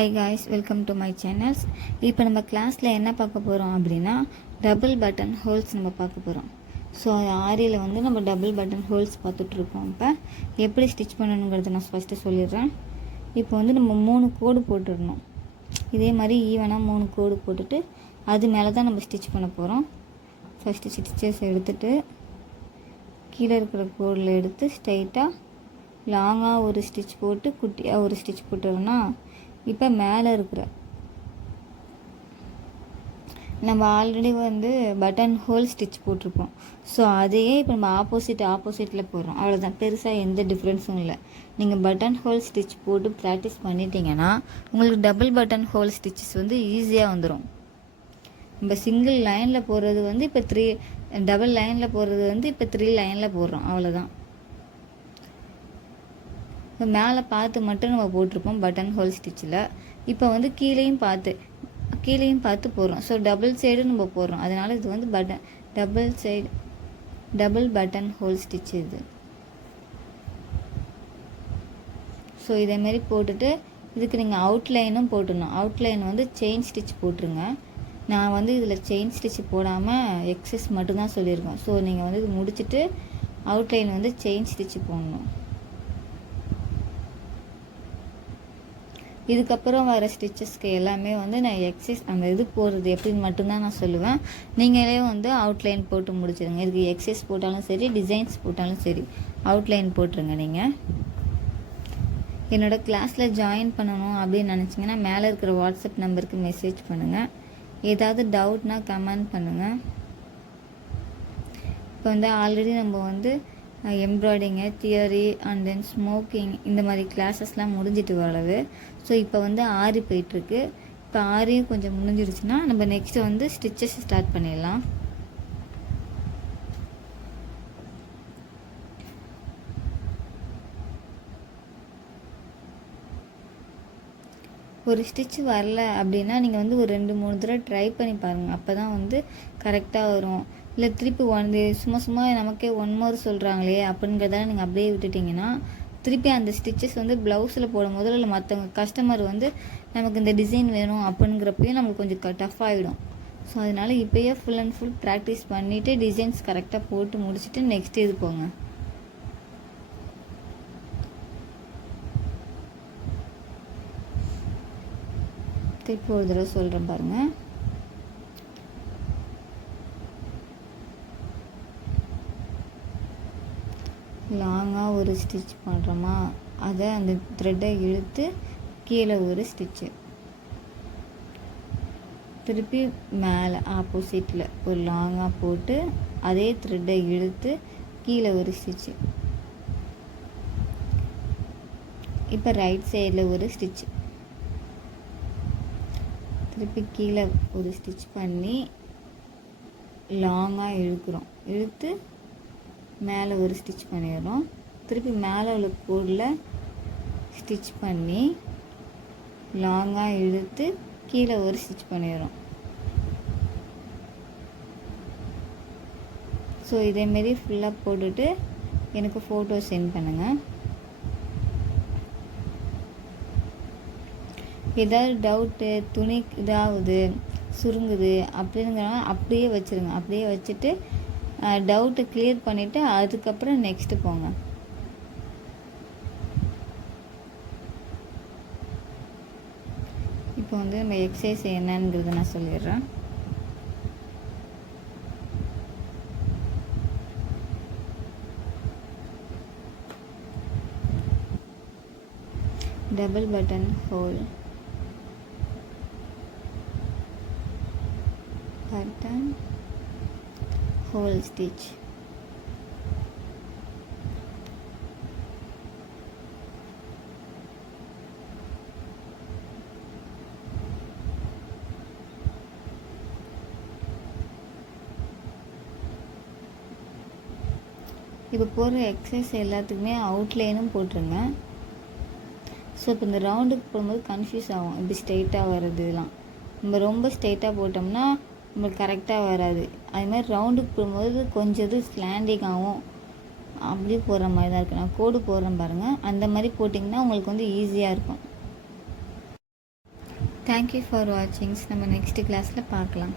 Hi guys, welcome to my channels. இப்போ நம்ம கிளாஸில் என்ன பார்க்க போகிறோம் அப்படின்னா டபுள் பட்டன் ஹோல்ஸ் நம்ம பார்க்க போகிறோம். ஸோ ஆரியில் வந்து நம்ம டபுள் பட்டன் ஹோல்ஸ் பார்த்துட்ருக்கோம். இப்போ எப்படி ஸ்டிச் பண்ணணுங்கிறத நான் ஃபஸ்ட்டு சொல்லிடுறேன். இப்போ வந்து நம்ம 3 கோடு போட்டுடணும். இதே மாதிரி ஈவனாக 3 கோடு போட்டுட்டு அது மேலே தான் நம்ம ஸ்டிச் பண்ண போகிறோம். ஃபஸ்ட்டு ஸ்டிச்சஸ் எடுத்துகிட்டு கீழே இருக்கிற கோடில் எடுத்து ஸ்ட்ரைட்டாக லாங்காக ஒரு ஸ்டிச் போட்டு குட்டியாக ஒரு ஸ்டிச் போட்டுறோன்னா இப்போ மேலே இருக்கிற நம்ம ஆல்ரெடி வந்து பட்டன் ஹோல் ஸ்டிச் போட்டிருப்போம். ஸோ அதையே இப்போ நம்ம ஆப்போசிட்டில் போடுறோம். அவ்வளோதான், பெருசாக எந்த டிஃப்ரென்ஸும் இல்லை. நீங்கள் பட்டன் ஹோல் ஸ்டிச் போட்டு ப்ராக்டிஸ் பண்ணிட்டீங்கன்னா உங்களுக்கு டபுள் பட்டன் ஹோல் ஸ்டிச்சஸ் வந்து ஈஸியாக வந்துடும். நம்ம சிங்கிள் லைனில் போடுறது வந்து இப்போ டபுள் லைனில் போடுறது வந்து இப்போ 3 லைனில் போடுறோம். அவ்வளோதான். இப்போ மேலே பார்த்து மட்டும் நம்ம போட்டிருப்போம் பட்டன் ஹோல் ஸ்டிச்சில். இப்போ வந்து கீழேயும் பார்த்து போடுறோம். ஸோ டபுள் சைடு நம்ம போடுறோம். அதனால் இது வந்து டபுள் பட்டன் ஹோல் ஸ்டிச் இது. ஸோ இதேமாரி போட்டுட்டு இதுக்கு நீங்கள் அவுட்லைனும் போட்டுடணும். அவுட்லைன் வந்து செயின் ஸ்டிச் போட்டுருங்க. நான் வந்து இதில் செயின் ஸ்டிச் போடாமல் எக்ஸஸ் மட்டும்தான் சொல்லியிருக்கேன். ஸோ நீங்கள் வந்து இது முடிச்சுட்டு அவுட்லைன் வந்து செயின் ஸ்டிச் போடணும். இதுக்கப்புறம் வர ஸ்டிச்சஸ்க்கு எல்லாமே வந்து நான் எக்ஸஸ் அந்த இது போடுறது எப்படின்னு மட்டும்தான் நான் சொல்லுவேன். நீங்களே வந்து அவுட்லைன் போட்டு முடிச்சிடுங்க. இதுக்கு எக்ஸஸ் போட்டாலும் சரி, டிசைன்ஸ் போட்டாலும் சரி, அவுட்லைன் போட்டுருங்க. நீங்கள் என்னோடய கிளாஸில் ஜாயின் பண்ணணும் அப்படின்னு நினச்சிங்கன்னா மேலே இருக்கிற வாட்ஸ்அப் நம்பருக்கு மெசேஜ் பண்ணுங்கள். ஏதாவது டவுட்னால் கமெண்ட் பண்ணுங்கள். இப்போ வந்து ஆல்ரெடி நம்ம வந்து embroidery, theory and then smoking இந்த மாதிரி கிளாஸஸ்லாம் முடிஞ்சிட்டு வரது. ஸோ இப்போ வந்து ஆரி போயிட்டுருக்கு. இப்போ ஆரியும் கொஞ்சம் முடிஞ்சிருச்சுன்னா நம்ம நெக்ஸ்ட்டு வந்து ஸ்டிச்சஸ் ஸ்டார்ட் பண்ணிடலாம். ஒரு ஸ்டிச் வரல அப்படின்னா நீங்கள் வந்து ஒரு 2-3 தடவை ட்ரை பண்ணி பாருங்கள். அப்போ தான் வந்து கரெக்டாக வரும். இல்லை திருப்பி சும்மா நமக்கே 1 மோர் சொல்கிறாங்களே அப்படிங்கிறதால நீங்கள் அப்படியே விட்டுட்டிங்கன்னா திருப்பி அந்த ஸ்டிச்சஸ் வந்து ப்ளவுஸில் போடும் போது இல்லை மற்றவங்க கஸ்டமர் வந்து நமக்கு இந்த டிசைன் வேணும் அப்படிங்கிறப்பையும் நமக்கு கொஞ்சம் டஃப் ஆகிடும். ஸோ அதனால் இப்போயே ஃபுல் அண்ட் ஃபுல் ப்ராக்டிஸ் பண்ணிவிட்டு டிசைன்ஸ் கரெக்டாக போட்டு முடிச்சுட்டு நெக்ஸ்ட் இது போங்க. திருப்பி ஒரு தடவை சொல்கிறேன் பாருங்கள். லாங்காக ஒரு ஸ்டிச் பண்ணுறோமா, அதை அந்த த்ரெட்டை இழுத்து கீழே ஒரு ஸ்டிச்சு, திருப்பி மேலே ஆப்போசிட்டில் ஒரு லாங்காக போட்டு அதே த்ரெட்டை இழுத்து கீழே ஒரு ஸ்டிச்சு, இப்போ ரைட் சைடில் ஒரு ஸ்டிச்சு, திருப்பி கீழே ஒரு ஸ்டிச் பண்ணி லாங்காக இழுத்து மேலே ஒரு ஸ்டிச் பண்ணிடுறோம். திருப்பி மேலே உள்ள கோடில் ஸ்டிச் பண்ணி லாங்காக இழுத்து கீழே ஒரு ஸ்டிச் பண்ணிடுறோம். ஸோ இதேமாரி ஃபுல்லாக போட்டுட்டு எனக்கு ஃபோட்டோ சென்ட் பண்ணுங்கள். ஏதாவது டவுட்டு, துணி இதாகுது, சுருங்குது அப்படிங்கிறனா அப்படியே வச்சுருங்க. அப்படியே வச்சுட்டு டவுட்டு கிளியர் பண்ணிவிட்டு அதுக்கப்புறம் நெக்ஸ்ட்டு போங்க. இப்போ வந்து நம்ம எக்ஸசைஸ் என்னங்கிறத நான் சொல்லிடுறேன். Double button whole, button hole stitch, இப்போ போடுற எக்ஸசைஸ் எல்லாத்துக்குமே அவுட்லைனும் போட்டுருங்க. ஸோ இப்போ இந்த ரவுண்டுக்கு போடும்போது கன்ஃபியூஸ் ஆகும். இப்படி ஸ்ட்ரெயிட்டாக வர்றதுலாம் நம்ம ரொம்ப ஸ்ட்ரெயிட்டாக போட்டோம்னா நம்மளுக்கு கரெக்டாக வராது. அதுமாதிரி ரவுண்டுக்கு போடும்போது கொஞ்சம் இது ஸ்லாண்டிங்காகவும் அப்படியே போடுற மாதிரி தான் இருக்குது. நான் கோடு போடுறேன் பாருங்கள், அந்த மாதிரி போட்டிங்கன்னா உங்களுக்கு வந்து ஈஸியாக இருக்கும். Thank you for வாட்சிங்ஸ். நம்ம நெக்ஸ்ட் கிளாஸில் பார்க்கலாம்.